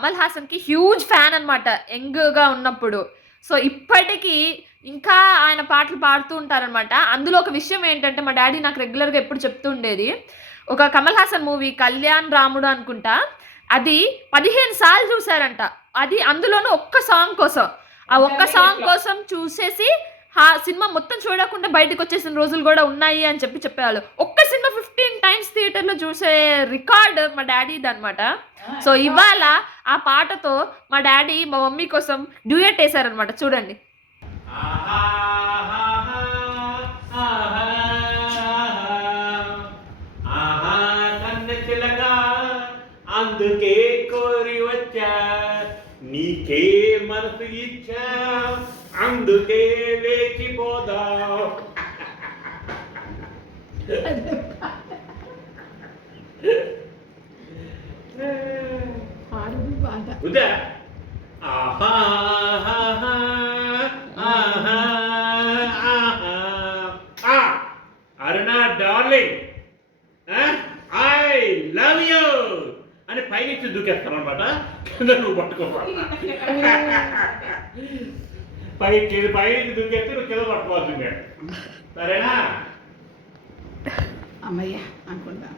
Kamal హాసన్కి huge fan అనమాట యంగ్గా ఉన్నప్పుడు. సో ఇప్పటికీ ఇంకా ఆయన పాటలు పాడుతూ ఉంటారనమాట. అందులో ఒక విషయం ఏంటంటే మా డాడీ నాకు రెగ్యులర్గా ఎప్పుడు చెప్తూ ఉండేది, ఒక కమల్ హాసన్ మూవీ కళ్యాణ్ రాముడు అనుకుంటా, అది 15 సార్లు చూసారంట. అది అందులోనూ ఒక్క సాంగ్ కోసం, ఆ ఒక్క సాంగ్ కోసం చూసేసి సినిమా మొత్తం చూడకుండా బయటకు వచ్చేసిన రోజులు కూడా ఉన్నాయి అని చెప్పేవాళ్ళు. ఒక్క సినిమా 15 టైమ్స్ థియేటర్లో చూసే రికార్డ్ మా డాడీది అనమాట. సో ఇవాళ ఆ పాటతో మా డాడీ మా మమ్మీ కోసం డ్యూయట్ వేశారనమాట. చూడండి. అందుకే కోరి వచ్చా, నీకే మనసు ఇచ్చా, అందుకే లేచిపోదా. ఉదా ఆహా Aruna darling, I love you అని పైనుంచి దూకేస్తాను అనమాట. కింద నువ్వు పట్టుకోవాలి. పైనుంచి దూకేస్తే నువ్వు కింద పట్టుకోవాల్సిందే. సరేనా? అమ్మయ్య అనుకుంటా.